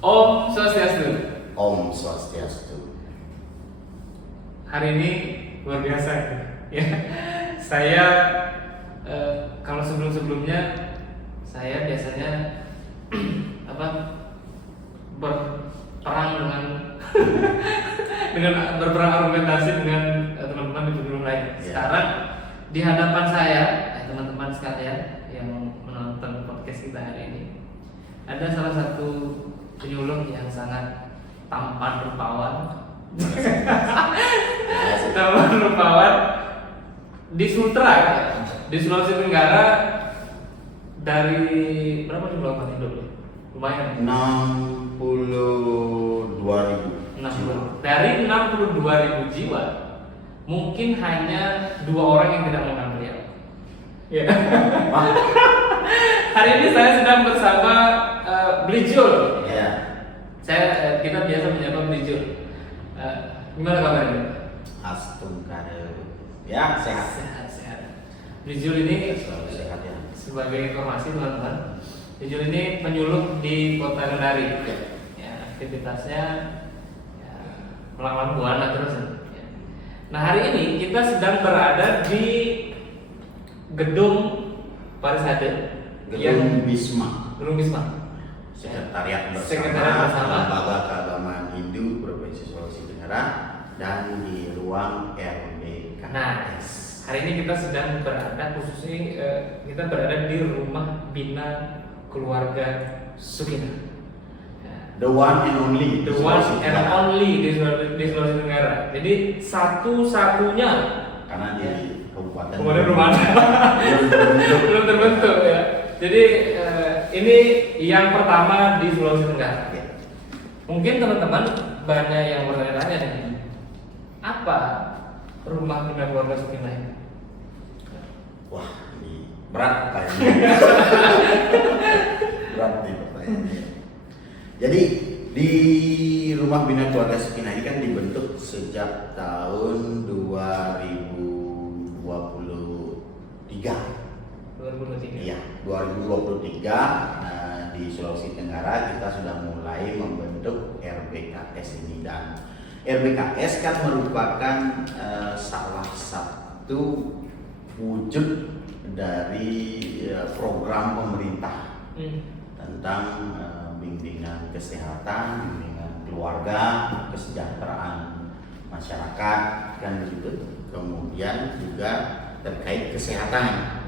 Om Swastiastu. Om Swastiastu. Hari ini luar biasa ya. Saya kalau sebelum-sebelumnya saya biasanya berperang dengan dengan berperang argumentasi dengan teman-teman di pemilu lain. Sekarang di hadapan saya, teman-teman sekalian yang menonton podcast kita hari ini, ada salah satu penyuluh yang sangat tampan rupawan. Tampan rupawan di Sultra, di Sulawesi Tenggara. Dari berapa jumlah umat hidup? Lumayan. 62.000. Dari 62.000 jiwa, mungkin hanya 2 orang yang tidak mengenal beliau. Ya. Hari ini saya sedang bersama Blijul. Ya. Kita biasa menyapa Blijul. Gimana kabarnya? Astungkare. Ya, sehat. Blijul ini Selalu sehat ya. sebagai informasi teman-teman, Blijul ini penyuluh di Kota Kendari. Ya, aktivitasnya ya, melawan buana terus. Ya. Nah, hari ini kita sedang berada di gedung Parisade, Gedung Bisma. Gedung Bisma. Sekretariat Sekretariat bersama. Lembaga Keagamaan Hindu Provinsi Sulawesi Tenggara dan di ruang RBKS. Nah, hari ini kita sedang berada khususnya kita berada di rumah bina keluarga Sukina. The one and only. The one and only di Sulawesi Tenggara. Jadi satu-satunya Karena di kabupaten. kemudian rumah belum terbentuk ya. Jadi ini yang pertama di Sulawesi Tenggara. Ya. Mungkin teman-teman banyak yang bertanya-tanya nih, apa rumah bina keluarga Sukina ini? Wah, ini berat pertanyaannya. Berat nih pertanyaannya. Jadi di rumah bina keluarga Sukina ini kan dibentuk sejak tahun 2023. 2023. Iya, 2023 di Sulawesi Tenggara kita sudah mulai membentuk RBKS ini, dan RBKS kan merupakan salah satu wujud dari program pemerintah tentang bimbingan kesehatan, bimbingan keluarga, kesejahteraan masyarakat kan begitu. Kemudian juga terkait kesehatan.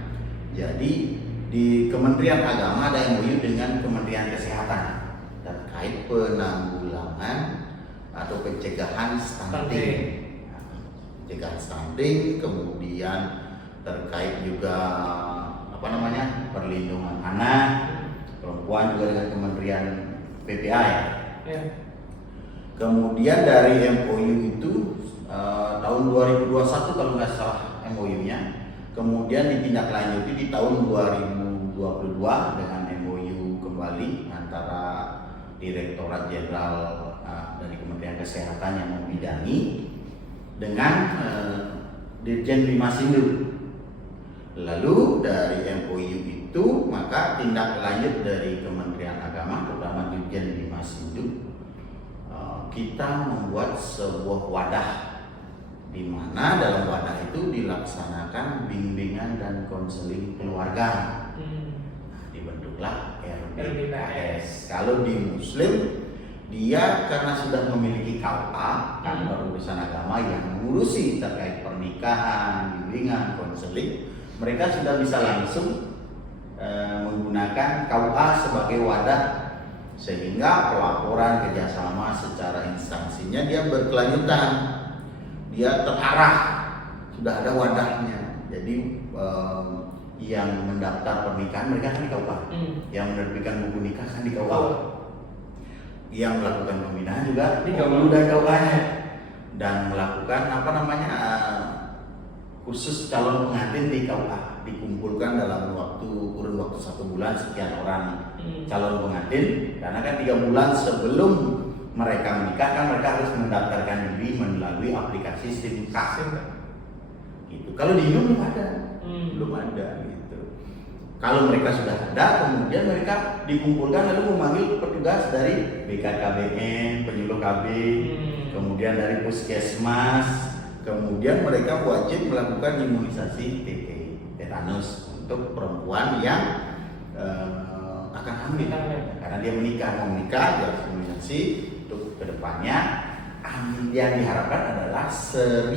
Jadi di Kementerian Agama ada MOU dengan Kementerian Kesehatan terkait penanggulangan atau pencegahan stunting. Pencegahan stunting, kemudian terkait juga perlindungan anak, perempuan juga dengan Kementerian PPA ya. Kemudian dari MOU itu tahun 2021 kalau nggak salah MOU-nya. Kemudian ditindaklanjuti di tahun 2022 dengan MOU kembali antara Direktorat Jenderal dari Kementerian Kesehatan yang membidangi dengan Dirjen Bimas Hindu. Lalu dari MOU itu maka tindak lanjut dari Kementerian Agama terutama Dirjen Bimas Hindu, kita membuat sebuah wadah di mana dalam wadah itu dilaksanakan bimbingan dan konseling keluarga. Dibentuklah RBKS. Kalau di Muslim, dia karena sudah memiliki KUA, kantor urusan agama yang mengurusi terkait pernikahan, bimbingan, konseling, mereka sudah bisa langsung menggunakan KUA sebagai wadah, sehingga pelaporan kerjasama secara instansinya dia berkelanjutan. Dia terarah, sudah ada wadahnya. Jadi yang mendaftar pernikahan mereka kan di KUA, yang menerbitkan buku nikah kan di KUA, yang melakukan pembinaan juga di KUA-nya, dan melakukan khusus calon pengantin di KUA, dikumpulkan dalam kurun waktu 1 bulan sekian orang calon pengantin, karena kan 3 bulan sebelum mereka menikah kan mereka harus mendaftarkan diri melalui aplikasi SIMKA. Gitu. Kalau di Indo belum ada gitu. Kalau mereka sudah ada, kemudian mereka dikumpulkan lalu memanggil petugas dari BKKBN, penyuluh KB, kemudian dari puskesmas, kemudian mereka wajib melakukan imunisasi tetanus untuk perempuan yang akan hamil karena dia mau menikah dia harus imunisasi untuk kedepannya. Yang diharapkan adalah 1000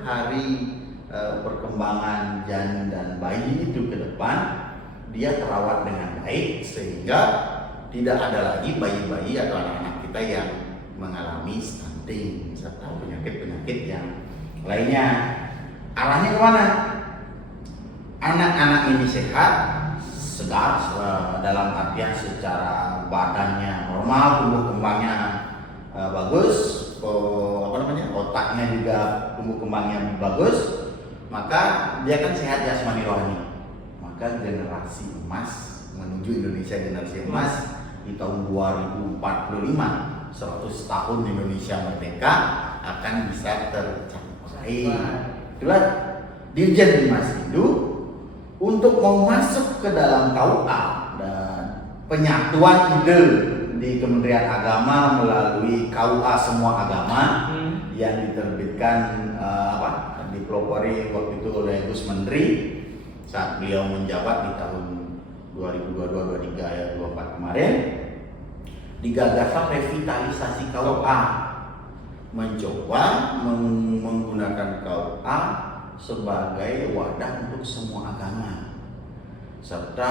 hari perkembangan janin dan bayi itu ke depan dia terawat dengan baik sehingga tidak ada lagi bayi-bayi atau anak-anak kita yang mengalami stunting serta penyakit-penyakit yang lainnya. Arahnya kemana? Anak-anak ini sehat, segar dalam artian secara badannya normal, tumbuh kembangnya bagus, otaknya juga tumbuh kembangnya bagus, maka dia kan sehat jasmani rohani. Maka generasi emas menuju Indonesia generasi emas di tahun 2045, 100 tahun Indonesia merdeka akan bisa tercapai. Itulah Dirjen Dimas Hindu untuk mau masuk ke dalam KUA dan penyatuan ide di Kementerian Agama melalui KUA semua agama yang diterbitkan dipelopori waktu itu oleh Gus Menteri saat beliau menjabat di tahun 2022-23 ya 24 kemarin. Digagasan revitalisasi KUA, mencoba menggunakan KUA sebagai wadah untuk semua agama. Serta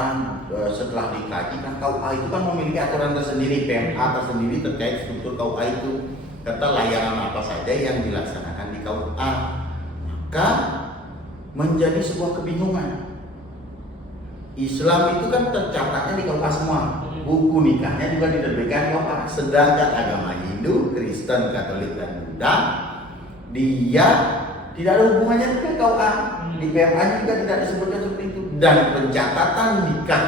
setelah dikaji kan KUA itu kan memiliki aturan tersendiri, PMA tersendiri terkait struktur KUA itu, kata layanan apa saja yang dilaksanakan di KUA. Maka menjadi sebuah kebingungan. Islam itu kan tercatatnya di KUA semua, buku nikahnya juga diterbitkan KUA. Sedangkan agama Hindu, Kristen, Katolik dan Buddha dia tidak ada hubungannya dengan KUA. Di PMA juga tidak disebutkan seperti itu. Dan pencatatan nikah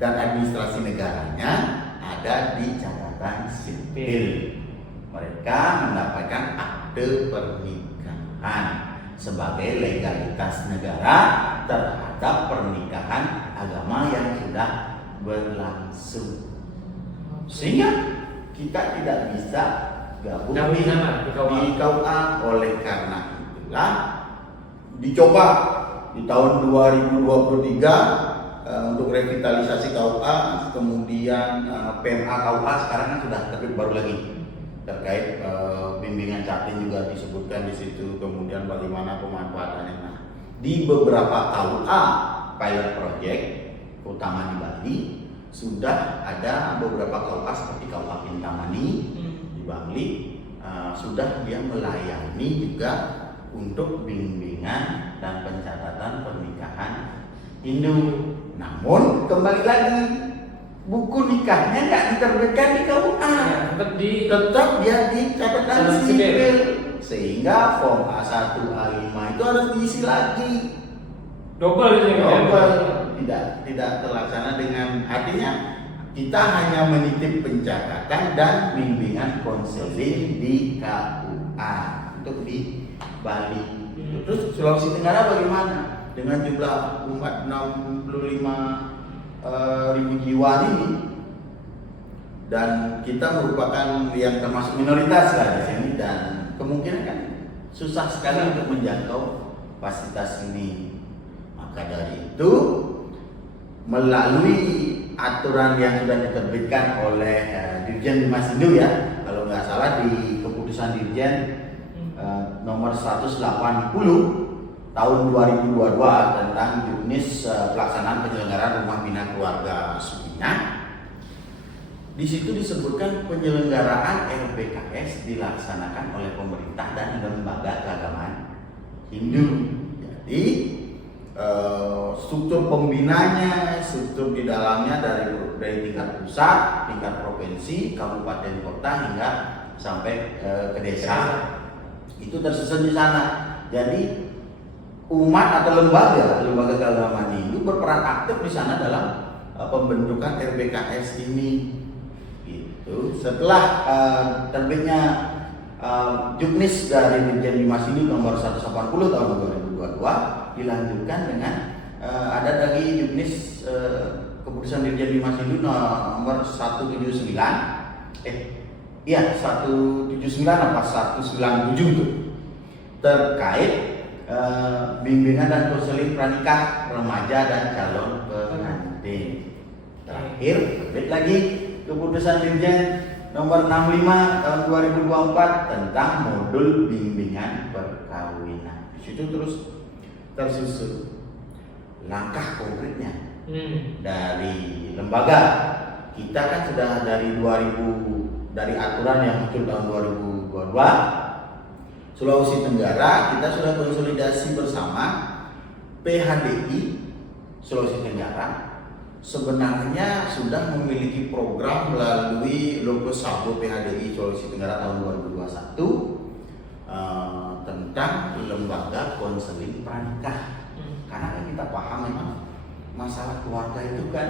dan administrasi negaranya ada di catatan sipil. Mereka mendapatkan akte pernikahan sebagai legalitas negara terhadap pernikahan agama yang sudah berlangsung. Sehingga kita tidak bisa gabung di KUA. Oleh karena itulah dicoba di tahun 2023 untuk revitalisasi KUA, kemudian PMA KUA sekarang kan sudah terbit baru lagi terkait bimbingan Catin juga disebutkan di situ, kemudian bagaimana pemanfaatannya. Nah, di beberapa KUA pilot project utama di Bali sudah ada beberapa KUA seperti KUA Kintamani di Bangli sudah dia melayani juga untuk bimbingan dan pencatatan pernikahan Hindu. Namun kembali lagi buku nikahnya nggak diterbitkan di KUA, tetap dia di catatan sipil, sehingga form A1 A5 itu harus diisi lagi. Double, tidak terlaksana dengan artinya kita hanya menitip pencatatan dan bimbingan konseling di KUA untuk di Bali. Terus Sulawesi Tenggara bagaimana dengan jumlah umat 65.000 jiwa ini, dan kita merupakan yang termasuk minoritas lah di sini, dan kemungkinan kan susah sekali untuk menjangkau fasilitas ini. Maka dari itu melalui aturan yang sudah diterbitkan oleh Dirjen Dimas Hindu ya, kalau nggak salah di keputusan Dirjen nomor 180 tahun 2022 tentang juknis pelaksanaan penyelenggaraan rumah bina keluarga Sukina. Di situ disebutkan penyelenggaraan RPKS dilaksanakan oleh pemerintah dan lembaga keagamaan Hindu. Jadi struktur pembinanya, struktur di dalamnya dari tingkat pusat, tingkat provinsi, kabupaten, kota hingga sampai ke desa itu tersusun di sana. Jadi umat atau lembaga keagamaan Hindu berperan aktif di sana dalam pembentukan RPKS ini. Gitu. Setelah terbitnya juknis dari Dirjen Dimas Hindu nomor 180 tahun 2022 dilanjutkan dengan ada lagi juknis keputusan Dirjen Bimas itu nomor 179 179 apa 197 itu terkait bimbingan dan konseling pranikah remaja dan calon pengantin. Terakhir, update lagi keputusan Dirjen nomor 65 tahun 2024 tentang modul bimbingan perkawinan. Di situ terus tersusun langkah konkretnya dari lembaga. Kita kan sudah dari aturan yang muncul tahun 2022 Sulawesi Tenggara, kita sudah konsolidasi bersama PHDI Sulawesi Tenggara. Sebenarnya sudah memiliki program melalui logo Sabo PHDI Sulawesi Tenggara tahun 2021 tentang lembaga konseling pranikah. Karena kan kita paham memang masalah keluarga itu kan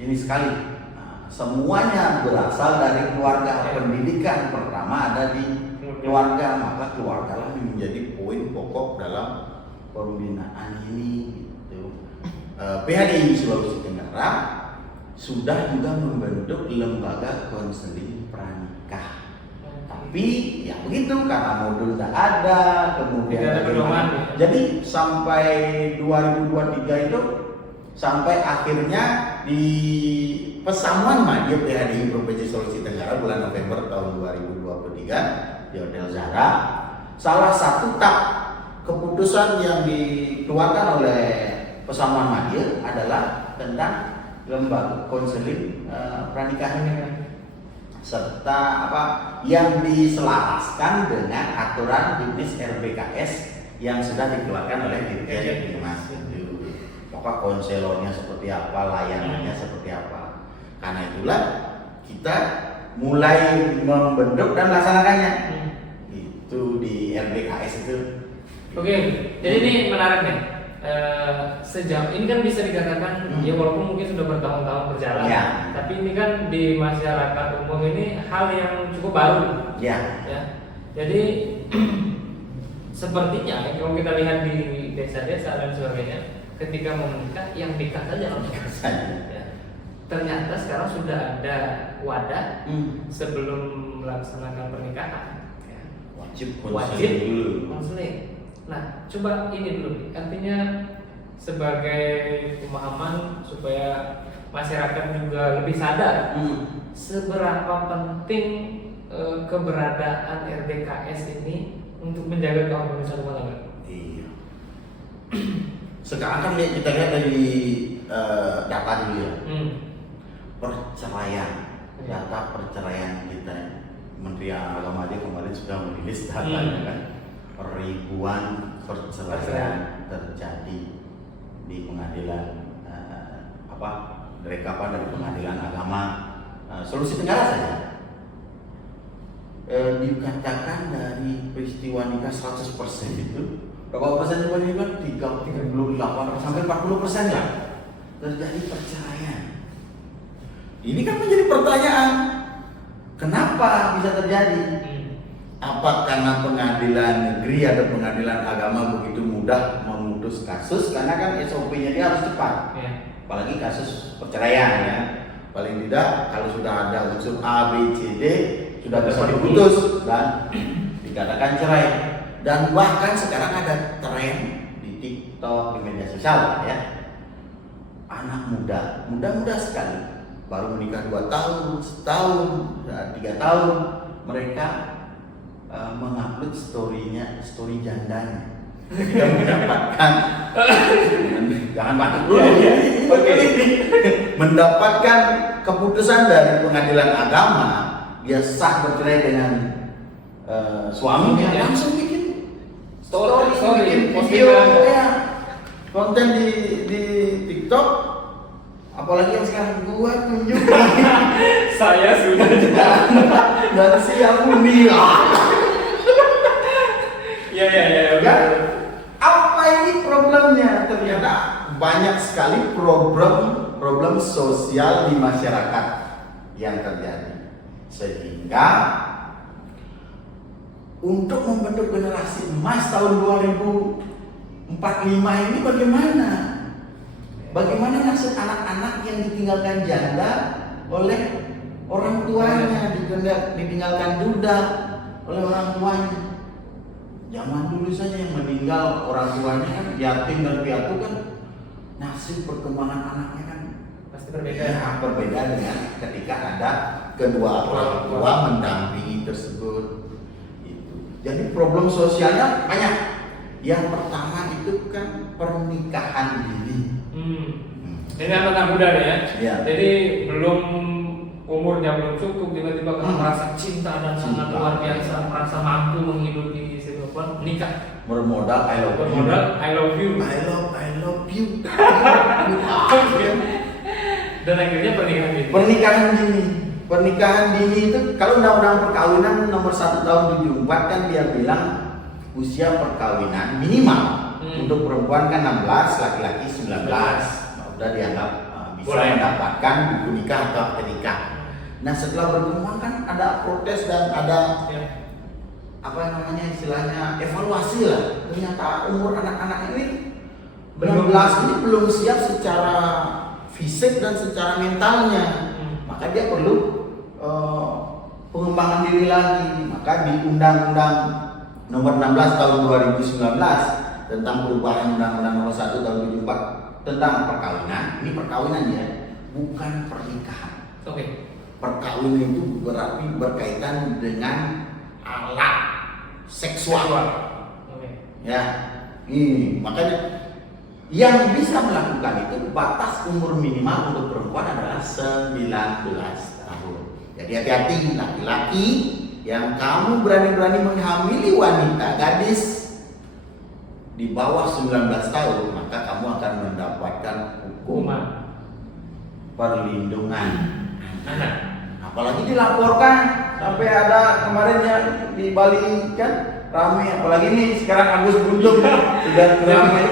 ini sekali. Semuanya berasal dari keluarga. Pendidikan pertama ada di keluarga, maka keluarga lah menjadi poin pokok dalam pembinaan ini. Gitu. PHDI Sulawesi Tenggara sudah juga membentuk lembaga konseling pranikah. Tapi ya begitu, karena modul tidak ada, kemudian jadi sampai 2023 itu sampai akhirnya di Pesamuan Madya PHDI Provinsi Sulawesi Tenggara bulan November tahun 2023 di Hotel Zara, salah satu keputusan yang dikeluarkan oleh Pesamuan Madya adalah tentang lembaga konseling pernikahan ini, serta yang diselaraskan dengan aturan bisnis RBKS yang sudah dikeluarkan oleh Dirjen Bimas. Maka konselornya seperti apa, layanannya seperti apa. Karena itulah kita mulai membentuk dan laksanakannya. Itu di RBKS itu. Oke, jadi ini menarik nih. Sejauh ini kan bisa dikatakan ya walaupun mungkin sudah bertahun-tahun berjalan, tapi ini kan di masyarakat umum ini hal yang cukup baru. Ya. Jadi sepertinya kalau kita lihat di desa-desa dan sebagainya, ketika mau menikah yang nikah saja harus nikah saja. Ternyata sekarang sudah ada wadah sebelum melaksanakan pernikahan. Wajib konseling. Nah, coba ini dulu, artinya sebagai pemahaman supaya masyarakat juga lebih sadar seberapa penting keberadaan RBKS ini untuk menjaga keharmonisan rumah tangga. Iya. Sekarang kan kita lihat dari data dulu ya. Perceraian, data perceraian kita, Menteri Agama dia kemarin sudah merilis datanya kan. Ribuan perceraian terjadi di pengadilan dari pengadilan agama Sulawesi Tenggara saja. Dikatakan dari peristiwa nikah 100% itu berapa persen juga 38 sampai 40% ya terjadi perceraian. Ini kan menjadi pertanyaan, kenapa bisa terjadi? Apa karena pengadilan negeri atau pengadilan agama begitu mudah memutus kasus? Karena kan SOP-nya dia harus cepat, apalagi kasus perceraian ya. Paling tidak kalau sudah ada unsur A, B, C, D sudah bisa diputus dan dikatakan cerai. Dan bahkan sekarang ada tren di TikTok, di media sosial ya, anak muda sekali, baru menikah 2 tahun, setahun, 3 tahun, mereka mengupload story jandanya. Ketika mendapatkan jangan panik dulu. Mendapatkan keputusan dari pengadilan agama, dia sah bercerai dengan suaminya, langsung bikin story, bikin video ya, konten di TikTok. Apalagi yang sekarang gua tunjuk saya sudah dan siap nih. Ya. Kan? Apa ini problemnya? Ternyata banyak sekali problem sosial di masyarakat yang terjadi, sehingga untuk membentuk generasi emas tahun 2045 ini bagaimana nasib anak-anak yang ditinggalkan janda oleh orang tuanya, ditinggalkan duda oleh orang tuanya. Zaman dulu saja yang meninggal orang tuanya kan yatim dan piatu kan, nasib perkembangan anaknya kan Pasti berbeda. ya, berbeda dengan ketika ada kedua orang tua mendampingi tersebut. Jadi problem sosialnya banyak. Yang pertama itu kan pernikahan dini. Ini anak muda nih ya. Iya. Jadi umurnya belum cukup, tiba-tiba merasa cinta dan sangat luar biasa, merasa mampu menghidupi si perempuan, nikah. Bermodal I love you. Bermodal I love you. I love you. Dan akhirnya Pernikahan dini itu kalau undang-undang perkawinan nomor 1 tahun 74 kan dia bilang usia perkawinan minimal untuk perempuan kan 16, laki-laki 19. Nah, udah dianggap bisa mendapatkan buku nikah atau akte nikah. Nah, setelah berkembang kan ada protes dan ada apa namanya istilahnya evaluasi lah. Ternyata umur anak-anak ini 16 ini belum siap secara fisik dan secara mentalnya. Maka dia perlu pengembangan diri lagi. Maka di Undang-Undang Nomor 16 Tahun 2019 tentang perubahan Undang-Undang Nomor 1 Tahun 74 tentang perkawinan. Ini perkawinan ya, bukan pernikahan. Oke. Perkawinan itu berarti berkaitan dengan alat seksual. Oke. Ya, ini makanya yang bisa melakukan itu batas umur minimal untuk perempuan adalah 19 tahun. Jadi hati-hati laki-laki yang kamu berani-berani menghamili wanita gadis di bawah 19 tahun, maka kamu akan mendapatkan hukuman perlindungan anak. Apalagi dilaporkan sampai ada kemarin yang di Bali kan ramai, apalagi nih sekarang Agus Buntung sudah ramai.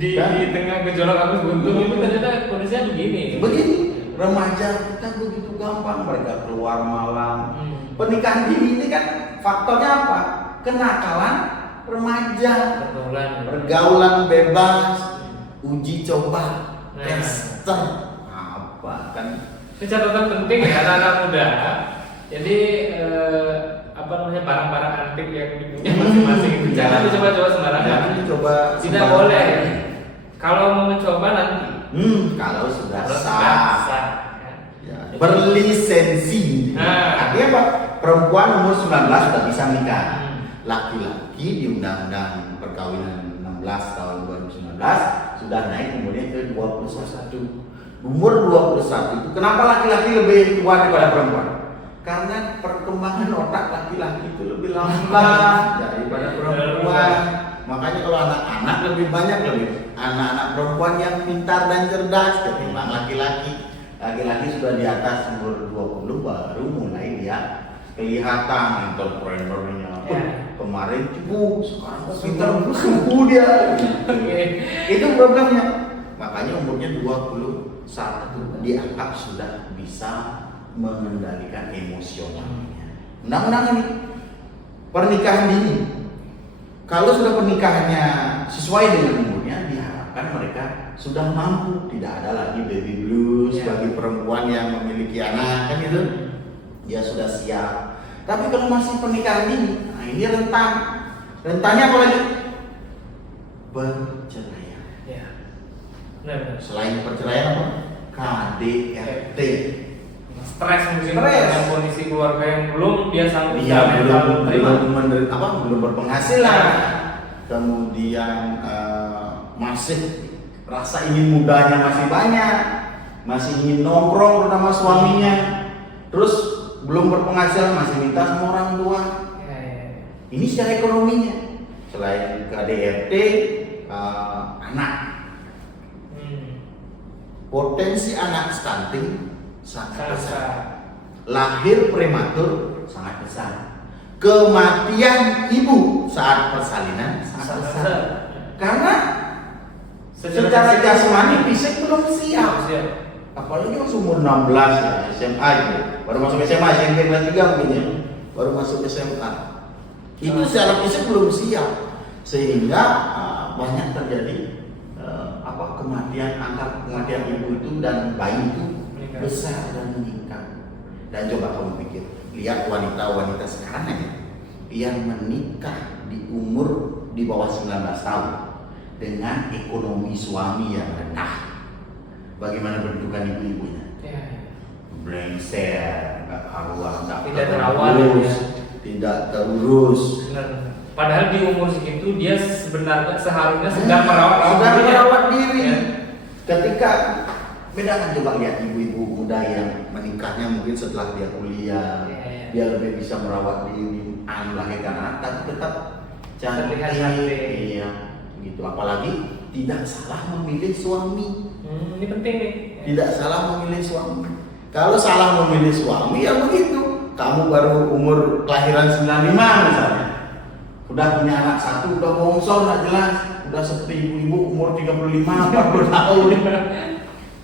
Di tengah gejolak Agus Buntung itu ternyata kondisinya begini. Remaja kita begitu gampang mereka keluar malam. Pernikahan dini ini kan faktornya apa? Kenakalan remaja, pergaulan bebas, uji coba, tester, apa kan? Ini catatan penting ya anak-anak muda. Jadi apa namanya barang-barang antik yang dipunya masing-masing itu jangan dicoba-coba sembarangan. Jangan dicoba. Tidak boleh. Kalau mau mencoba nanti. Kalau sudah sah. Ya, berlisensi. Artinya apa? Perempuan umur 19 sudah bisa nikah. Laki-laki di Undang-Undang Perkawinan 16 tahun 2019 sudah naik kemudian ke 21. Umur 21 itu kenapa laki-laki lebih tua daripada perempuan? Karena perkembangan otak laki-laki itu lebih lambat daripada perempuan. Makanya kalau anak-anak lebih banyak anak-anak perempuan yang pintar dan cerdas ketimbang laki-laki. Laki-laki sudah di atas umur 20 baru mulai dia kelihatan entrepreneurnya. Kemarin cukup, sekarang pintar suku dia. Itu problemnya. Makanya umurnya 21 dianggap sudah bisa mengendalikan emosionalnya. Undang-undang ini pernikahan dini. Kalau sudah pernikahannya sesuai dengan umurnya, diharapkan mereka sudah mampu, tidak ada lagi baby blues bagi perempuan yang memiliki anak, kan itu dia sudah siap. Tapi kalau masih pernikahan dini, nah ini rentan. Rentannya apa lagi? Perceraian. Ya. Benar. Selain perceraian apa? KDRT. Stres mungkin dengan kondisi keluarga yang belum dia sanggup belum berpenghasilan, kemudian masih rasa ingin mudanya masih banyak, masih ingin nongkrong bersama suaminya, terus belum berpenghasilan masih minta sama orang tua. Ini secara ekonominya. Selain KDRT, anak, potensi anak stunting sangat besar. Lahir prematur sangat besar. Kematian ibu saat persalinan sangat besar. Karena secara jasmani fisik belum siap. Apalagi masih umur 16 ya, SMA itu. Baru masuk SMA, SMP kelas 3 mungkin ya. Baru masuk SMA. Itu secara fisik belum siap. Sehingga banyak terjadi angka kematian ibu itu dan bayi itu Meningkat. besar dan meningkat. Dan coba kamu pikir, lihat wanita-wanita sekarang aja yang menikah di umur di bawah 19 tahun dengan ekonomi suami yang rendah. Bagaimana bentukan ibu-ibunya? Ya. Brengsek, nggak karuan, nggak Tidak terawat, terurus, ya. tidak terurus. Benar. Padahal di umur segitu dia sebenarnya seharusnya sedang merawat Sudah dirinya. merawat diri. Ya. Ketika bedakan coba lihat ibu-ibu muda yang menikahnya mungkin setelah dia kuliah, Ya. dia lebih bisa merawat diri, melahirkan anak, tapi tetap Terlihat cantik. Iya, gitu. Apalagi tidak salah memilih suami. Ini penting nih. Tidak salah memilih suami. Kalau salah memilih suami ya begitu. Kamu baru umur kelahiran 95 misalnya. Udah punya anak satu, udah bongsor nggak jelas. Udah seperti ibu-ibu umur 35, 40 tahun.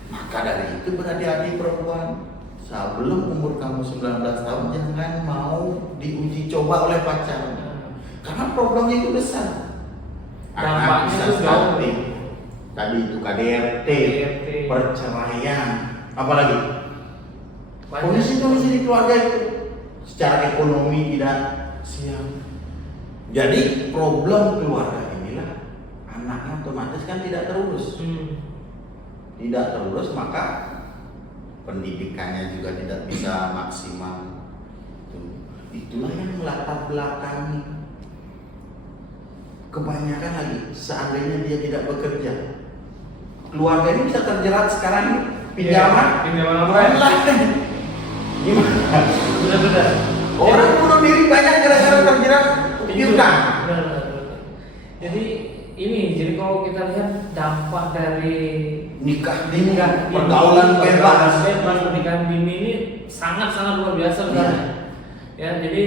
Maka dari itu berhati-hati perempuan. Sebelum umur kamu 19 tahun jangan mau diuji coba oleh pacar. Karena problemnya itu besar. Anak Dampaknya bisa itu jauh. stunting. Tadi itu KDRT, perceraian, apalagi kondisi di keluarga itu secara ekonomi tidak siap. Jadi problem keluarga inilah anaknya otomatis kan tidak terurus. Tidak terurus maka pendidikannya juga tidak bisa maksimal. Itulah yang melatar belakangi. Kebanyakan lagi seandainya dia tidak bekerja, keluarga ini bisa terjerat sekarang nih pinjaman online. Gimana? Benar-benar. Orang bunuh diri banyak gara-gara terjerat piutang. Benar. Jadi kalau kita lihat dampak dari Nikah dini, pergaulan bebas, pernikahan dini ini sangat-sangat luar biasa sebenarnya. Ya, jadi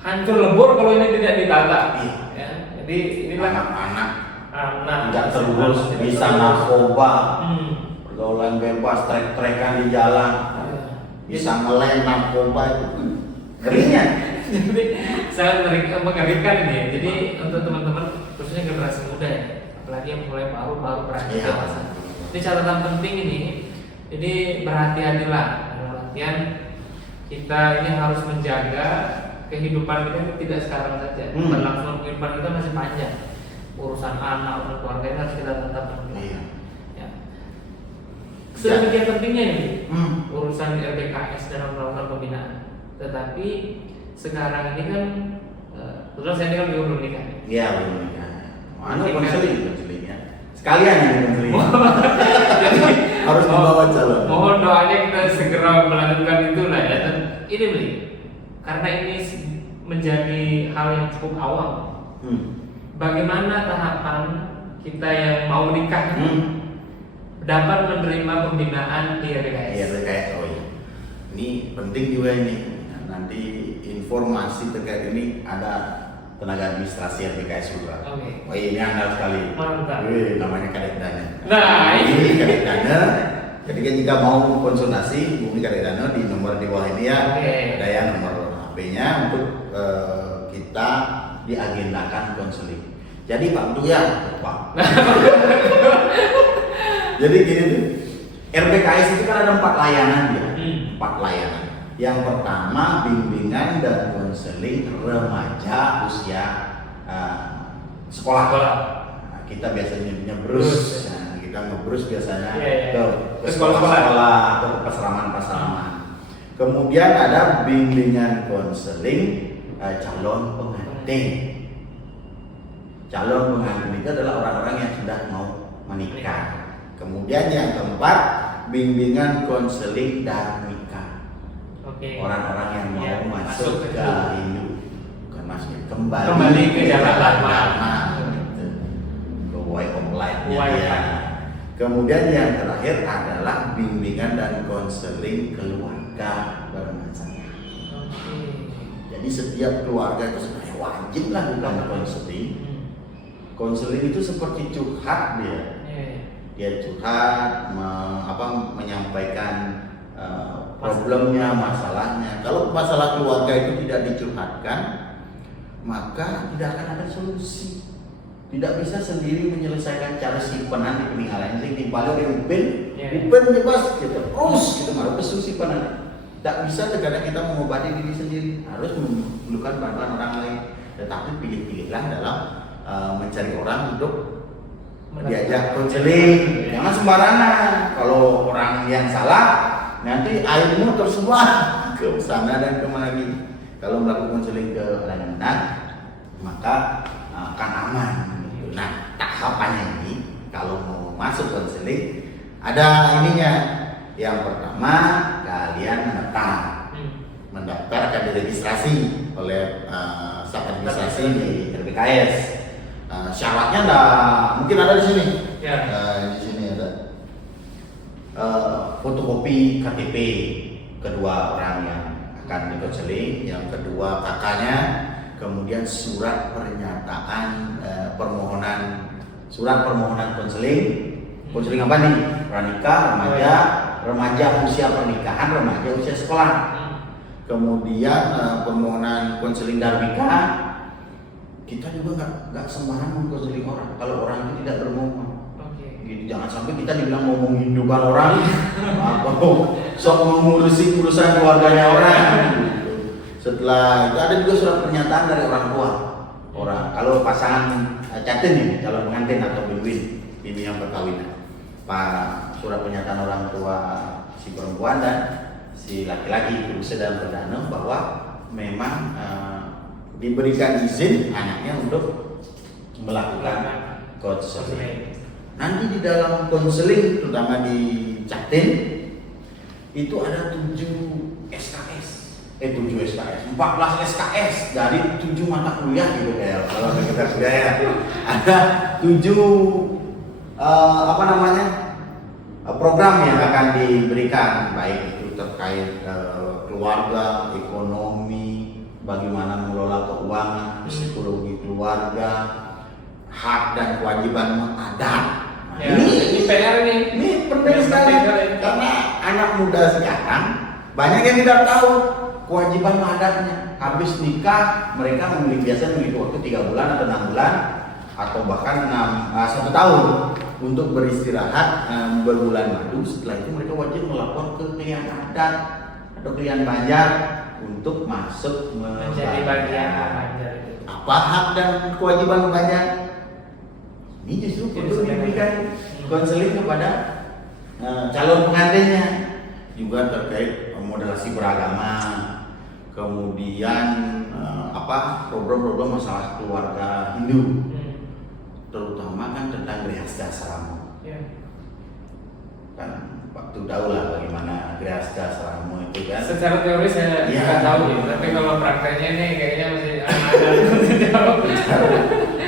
hancur lebur kalau ini tidak ditata. Iya. Ya, jadi inilah anak anak tidak terurus, bisa narkoba, Hmm. pergaulan bebas, trek-trekan di jalan, bisa ngelem narkoba itu ngerinya. Jadi sangat mengerikan ini ya. Jadi untuk teman-teman khususnya generasi muda ya, apalagi yang mulai baru beranjak Iya. dewasa. Ini catatan penting ini. Jadi berhati-hatilah dalam artian kita ini harus menjaga kehidupan kita tidak sekarang saja. Berlangsung kehidupan kita masih panjang. Urusan anak, urusan keluarga ini harus kita tetap. Iya. Ya. Sedemikian pentingnya ini urusan RBKS dan undang-undang pembinaan. Tetapi sekarang ini kan, kebetulan saya ini kan belum nikah. Iya belum nikah. Mana konseling ya. Sekalian yang konseling. Jadi Harus membawa calon. Mohon doanya kita segera melanjutkan itu lah ya. Dan ini beli, karena ini menjadi hal yang cukup awam. Bagaimana tahapan kita yang mau nikah dapat menerima pembinaan di RBKS? Iya RBKS. Oh iya. Ini penting juga ini. Nanti informasi terkait ini ada tenaga administrasi RBKS juga. Oke. Oh ini handal sekali. Mantap. Namanya Kadek Dana. Nah, ini Kadek Dana. Jadi jika mau konsultasi, hubungi Kadek Dana di nomor di bawah ini ya. Oke. Ada ya nomor HP-nya untuk kita diagendakan konseling. Jadi Pak Buya, Pak. Jadi gini tuh, RBKS itu kan ada 4 layanan ya, 4 layanan. Yang pertama bimbingan dan konseling remaja usia sekolah. Nah, kita biasanya nyebutnya brus. Nah, kita ngebrus biasanya ke sekolah-sekolah atau ke pasraman-pasraman. Kemudian ada bimbingan konseling calon pengantin. Calon pengantin itu adalah orang-orang yang sudah mau menikah. Kemudian yang keempat bimbingan konseling dan nikah. Orang-orang yang mau masuk ke Hindu, bukan masuk, kembali ke jalan lama, ke way of life-nya dia. Kemudian yang terakhir adalah bimbingan dan konseling keluarga bermasalah. Jadi setiap keluarga itu sebenarnya wajib lakukan konseling. Konseling itu seperti curhat dia. Dia curhat, menyampaikan problemnya, masalahnya. Kalau masalah keluarga itu tidak dicurhatkan, maka tidak akan ada solusi. tidak bisa sendiri menyelesaikan cara simpanan di peninggalan sing timpalnya di upen Iya. upen bebas gitu terus gitu malah pesu simpanan tidak bisa terkadang kita mengobati diri sendiri harus memerlukan bantuan orang lain tetapi pilih-pilihlah dalam mencari orang untuk diajak konseling jangan sembarangan kalau orang yang salah nanti airmu tersebar ke sana dan kemari kalau melakukan konseling ke orang yang benar maka akan aman. Nah, tahapannya ini kalau mau masuk konseling ada ininya. Yang pertama kalian mendaftar akan diregistrasi oleh staf administrasi di RBKS. Syaratnya mungkin ada di sini. Ya. Di sini ada fotokopi KTP kedua orang yang akan dikonseling, yang kedua kakaknya. Kemudian surat pernyataan surat permohonan konseling apa nih? Pranikah, remaja usia pernikahan, remaja usia sekolah. Kemudian permohonan konseling darbika. Kita juga nggak sembarangan konseling orang. Kalau orang itu tidak bermohon, gitu. Jangan sampai kita dibilang mau menghindukan orang atau sok mengurusi urusan keluarganya orang. Setelah itu ada juga surat pernyataan dari orang tua kalau pasangan catin nih calon pengantin atau win-win ini yang perkawinan surat pernyataan orang tua si perempuan dan si laki-laki itu sedang berdana bahwa memang diberikan izin anaknya untuk melakukan konseling. Nanti di dalam konseling terutama di Catin itu ada 7 SKS 14 SKS dari 7 mata kuliah gitu ya kalau kita kuliah ya ada 7 program yang akan diberikan baik itu terkait keluarga, ekonomi, bagaimana mengelola keuangan, psikologi keluarga, hak dan kewajiban adat. Ya, ini PR ini penting sekali karena anak muda sekarang banyak yang tidak tahu kewajiban adatnya. Habis nikah mereka biasa memiliki waktu 3 bulan atau 6 bulan atau bahkan 1 tahun untuk beristirahat berbulan madu. Setelah itu mereka wajib melapor ke klien adat atau klien Banjar untuk masuk menjadi bagian Banjar. Apa hak dan kewajiban Banjar? Ini justru perlu diberikan konseling kepada calon pengantinnya juga terkait moderasi beragama. Kemudian program-program masalah keluarga Hindu, terutama kan tentang Grihastha Asrama. Kan waktu tahu lah bagaimana Grihastha Asrama itu kan. Secara teori saya nggak tahu ya, tapi kalau prakteknya ini kayaknya masih ada.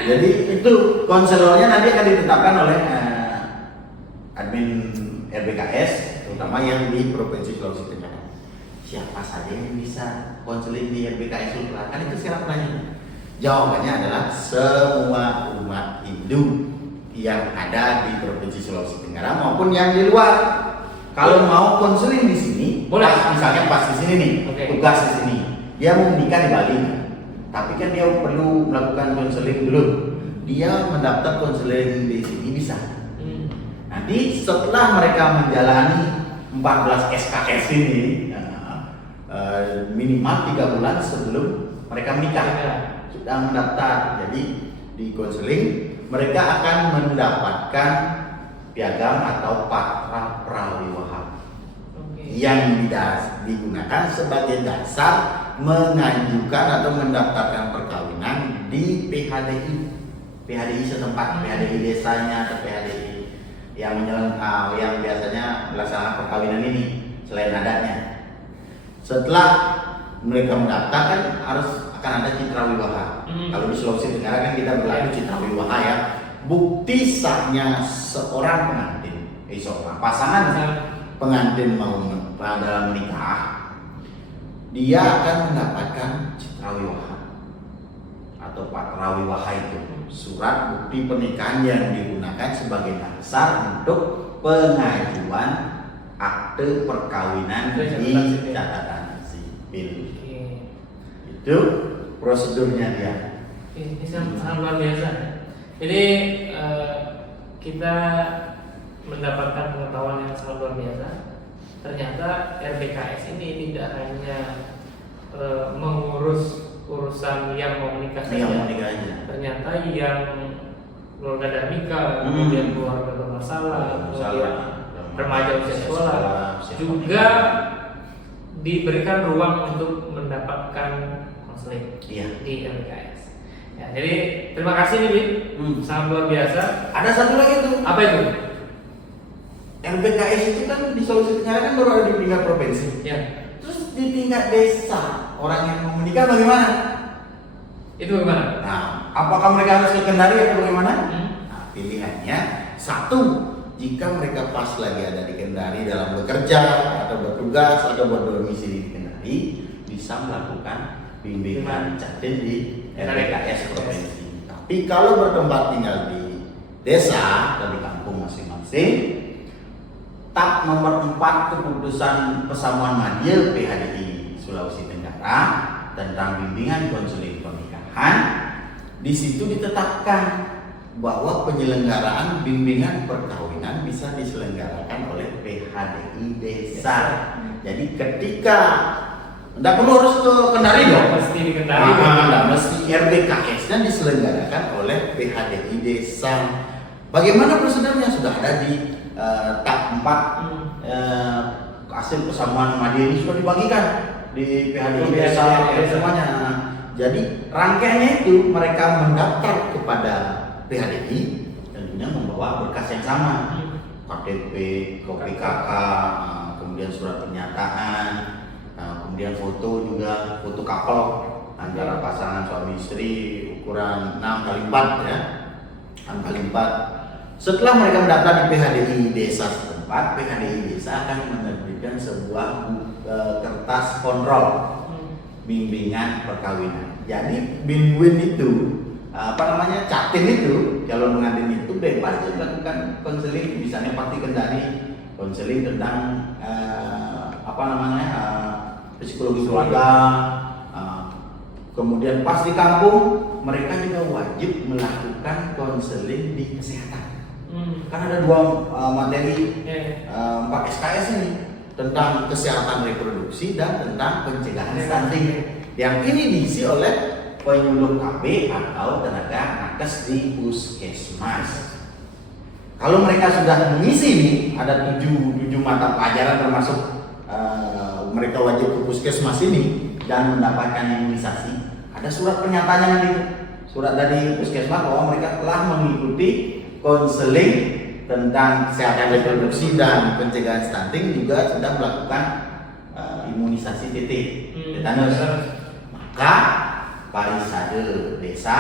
Jadi itu konselornya nanti akan ditetapkan oleh admin RBKS, terutama yang di Provinsi Sulawesi Tenggara. Siapa saja yang bisa konseling di RBKS Sultra? Kan itu sekarang pertanyaannya. Jawabannya adalah semua umat Hindu yang ada di Provinsi Sulawesi Tenggara maupun yang di luar. Kalau mau konseling di sini, boleh. Misalnya pas di sini nih, tugas di sini, dia mau menikah di Bali, tapi kan dia perlu melakukan konseling dulu. Dia mendaftar konseling di sini bisa. Nanti setelah mereka menjalani 14 SKS ini, minimal 3 bulan sebelum mereka menikah sudah mendaftar. Jadi di konseling mereka akan mendapatkan piagam atau patra prawiwaha yang digunakan sebagai dasar mengajukan atau mendaftarkan perkawinan di PHDI setempat, PHDI desanya atau PHDI yang biasanya melaksanakan perkawinan ini selain adatnya. Setelah mereka mendaftar kan akan ada citra wiwaha. Kalau di Sulawesi Tenggara kan kita berlaku citra wiwaha ya. Bukti sahnya seorang pengantin, seorang pasangan pengantin mau dalam menikah, dia akan mendapatkan citra wiwaha atau patra wiwaha itu, surat bukti pernikahan yang digunakan sebagai dasar untuk pengajuan akte perkawinan di catatan sipil. Itu prosedurnya dia. Ini sangat luar biasa. Jadi kita mendapatkan pengetahuan yang sangat luar biasa. Ternyata RBKS ini tidak hanya mengurus urusan yang mau menikah saja. Ternyata yang keluarga dan nikah, kemudian keluarga bermasalah, kemudian remaja usia sekolah juga diberikan ruang untuk mendapatkan konseling di RBKS. Ya, jadi terima kasih nih Bin, sangat luar biasa. Ada satu lagi tuh. Apa itu? RBKS itu kan di Sulawesi Tenggara kan baru ada di tingkat provinsi. Ya. Terus di tingkat desa orang yang mau menikah bagaimana? Itu bagaimana? Nah, apakah mereka harus ke Kendari atau bagaimana? Nah, pilihannya satu, jika mereka pas lagi ada di Kendari dalam bekerja atau bertugas atau berdomisili di Kendari, bisa melakukan bimbingan catin di RBKS provinsi. Tapi kalau bertempat tinggal di desa atau di kampung masing-masing, TAP nomor 4 keputusan Persamuan Madya PHDI Sulawesi Tenggara tentang bimbingan konseling pernikahan, di situ ditetapkan bahwa penyelenggaraan bimbingan perkawinan bisa diselenggarakan oleh PHDI desa. Jadi ketika tidak perlu harus ke Kendari dong. Mesti di Kendari. Mesti RBKS-nya diselenggarakan oleh PHDI desa. Bagaimana prosedurnya sudah ada di TAP 4 hasil persamuan Madya ini sudah dibagikan di PHDI desa semuanya. Jadi rangkaiannya itu mereka mendaftar kepada PHDI, tentunya membawa berkas yang sama, KTP, kopi KK, kemudian surat pernyataan, kemudian foto juga, foto couple antara pasangan suami istri ukuran 6x4 ya, 6x4. Setelah mereka mendaftar di PHDI desa setempat, PHDI desa akan menerbitkan sebuah kertas kontrol bimbingan perkawinan. Jadi BIMWIN itu Catin itu calon pengantin itu bebas melakukan konseling, misalnya Parti Kendari, konseling tentang psikologi keluarga. Kemudian pas di kampung mereka juga wajib melakukan konseling di kesehatan. Kan ada dua materi 4 SKS ini tentang kesehatan reproduksi dan tentang pencegahan stunting. Yang ini diisi oleh penyuluh KB atau tenaga nakes di puskesmas. Kalau mereka sudah mengisi ini, ada 7 mata pelajaran termasuk mereka wajib ke puskesmas ini dan mendapatkan imunisasi. Ada surat pernyataannya nanti, surat dari puskesmas bahwa mereka telah mengikuti konseling tentang kesehatan reproduksi dan pencegahan stunting, juga sudah melakukan imunisasi tetanus. Maka Parisade Desa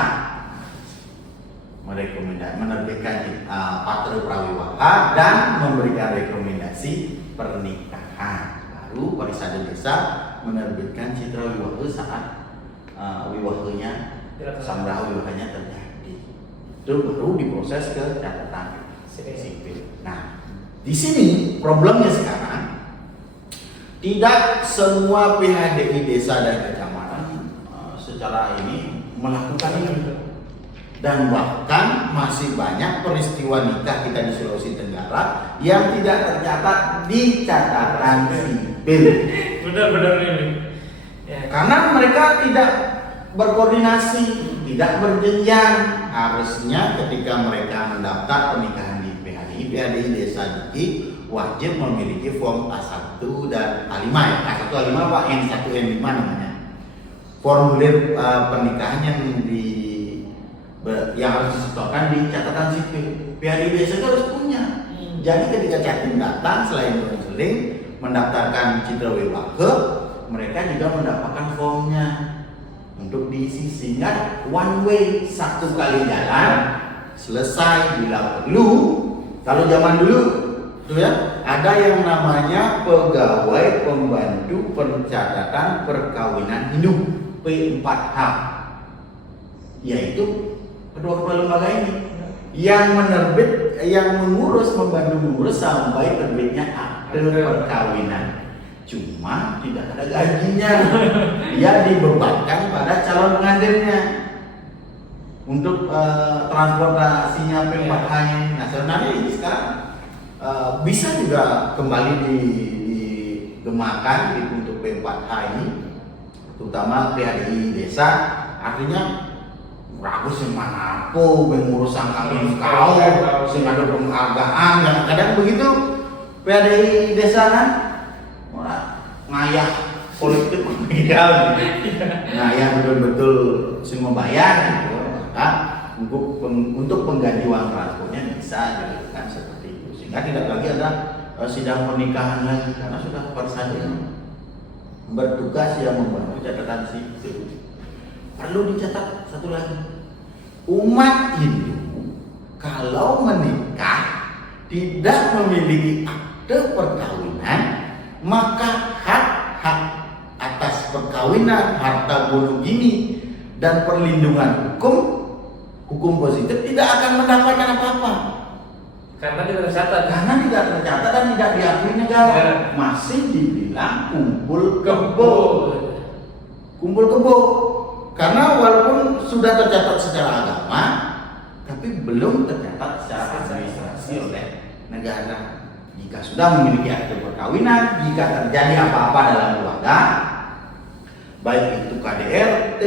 menerbitkan patra prawiwaha dan memberikan rekomendasi pernikahan. Baru Parisade Desa menerbitkan citra wiwaha saat wiwahanya sambraha wiwahanya terjadi. Itu baru diproses ke catatan sipil. Nah, di sini problemnya sekarang tidak semua PHDI desa dan kecamatan secara ini melakukan ini, dan bahkan masih banyak peristiwa nikah kita di Sulawesi Tenggara yang tidak tercatat di catatan sipil. Benar-benar ini. Ya. Karena mereka tidak berkoordinasi, tidak berjenjang. Harusnya ketika mereka mendaftar pernikahan di PHDI desa Diki wajib memiliki form A1 dan A5 ya. A1 A5 Pak, N1 N5 namanya. Formulir pernikahan yang harus disetorkan di catatan sipil. PHDI desa itu harus punya. Jadi ketika catin datang, selain konseling mendaftarkan citra wiwaha, mereka juga mendapatkan formnya untuk diisi, sehingga one way, satu kali jalan selesai. Bila perlu, kalau zaman dulu tuh ya, ada yang namanya pegawai pembantu pencatatan perkawinan hidup P4H, yaitu kedua lembaga ini yang membantu mengurus sampai terbitnya akte perkawinan. Cuma tidak ada gajinya, dia dibebankan pada calon pengantinnya. untuk transportasinya P4H ini. Nah sebenarnya ini sekarang bisa juga kembali digemakan gitu untuk P4H ini, terutama PHDI desa. Artinya ragu sing manapo pengurusan kami kau sing ada penghargaan kadang-kadang begitu PHDI desa kan ngayah politik ideal gitu. Nah yang betul-betul sing membayar gitu, maka untuk pengganti uang transportnya bisa dilakukan seperti itu, sehingga tidak lagi ada sidang pernikahan lagi karena sudah saja bertugas yang membantu catatan sipil. Perlu dicatat satu lagi, umat Hindu kalau menikah tidak memiliki akte perkawinan, maka hak atas perkawinan, harta gono gini dan perlindungan hukum positif tidak akan mendapatkan apa-apa. Karena tidak tercatat. Karena tidak tercatat dan tidak diakui negara. Ya. Masih dibilang kumpul kebo. Karena walaupun sudah tercatat secara agama, tapi belum tercatat secara administrasi oleh negara. Jika sudah memiliki akte perkawinan, jika terjadi apa-apa dalam keluarga, baik itu KDRT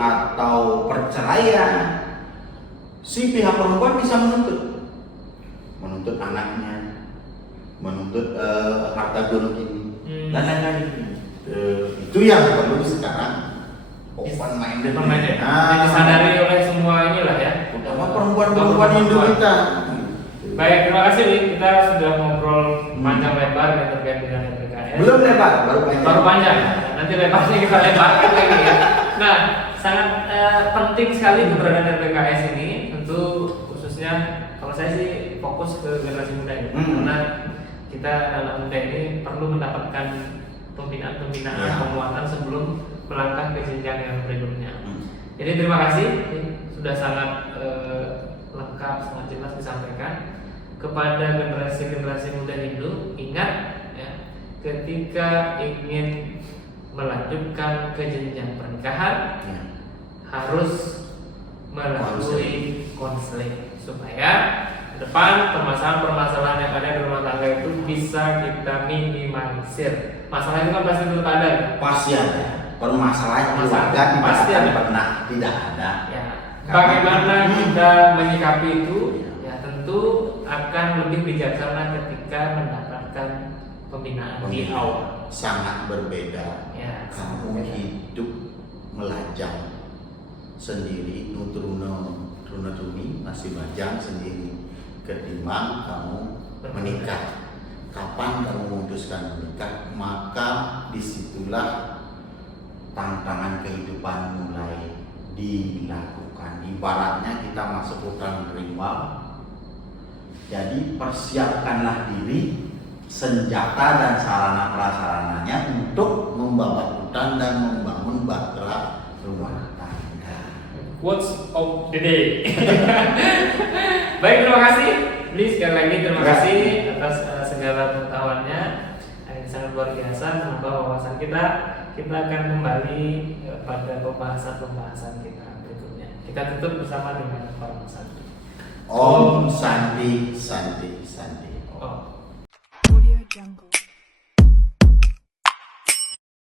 atau perceraian, si pihak perempuan bisa menuntut anaknya, menuntut harta gono gini dan lain-lain. Itu yang perlu sekarang open minded. Nah, disadari oleh semua inilah ya. Utama perempuan Hindu kita. Baik, terima kasih Lik. Kita sudah ngobrol panjang lebar yang terkait dengan RPKS. Belum lebar, baru panjang. Nanti lebarnya kita lebarkan lagi ya. Nah, sangat penting sekali keberadaan RPKS ini. Tentu khususnya kalau saya sih fokus ke generasi muda ya. Karena kita anak muda ini perlu mendapatkan pembinaan, penguatan sebelum melangkah ke jenjang yang berikutnya. Jadi terima kasih, sudah sangat lengkap, sangat jelas disampaikan kepada generasi muda Hindu. Ingat ya, ketika ingin melanjutkan ke jenjang pernikahan harus melalui konseling supaya ke depan permasalahan-permasalahan yang ada di rumah tangga itu bisa kita minimalisir. Masalah itu kan pasti tetap ada. Pasti ada. Permasalahan keluarga pasti tidak pernah tidak ada. Ya. Bagaimana kita menyikapi itu? Ya tentu akan lebih bijaksana ketika mendapatkan pembinaan di awal. Sangat berbeda. Ya, kamu hidup melajang sendiri, Truna-truni masih bajang sendiri, ketimbang kamu menikah. Kapan kamu memutuskan menikah, maka disitulah tantangan kehidupan mulai dilakukan. Ibaratnya kita masuk hutan rimba, jadi persiapkanlah diri, senjata dan sarana prasarananya untuk membawa hutan dan membangun bahtera rumah tangga. Quotes of the day. Baik, terima kasih. Please sekali lagi terima kasih atas segala pengetahuannya. Ini sangat luar biasa menambah wawasan kita. Kita akan kembali pada pembahasan kita berikutnya. Kita tutup bersama dengan Parma Santi. Om Santi Santi Santi.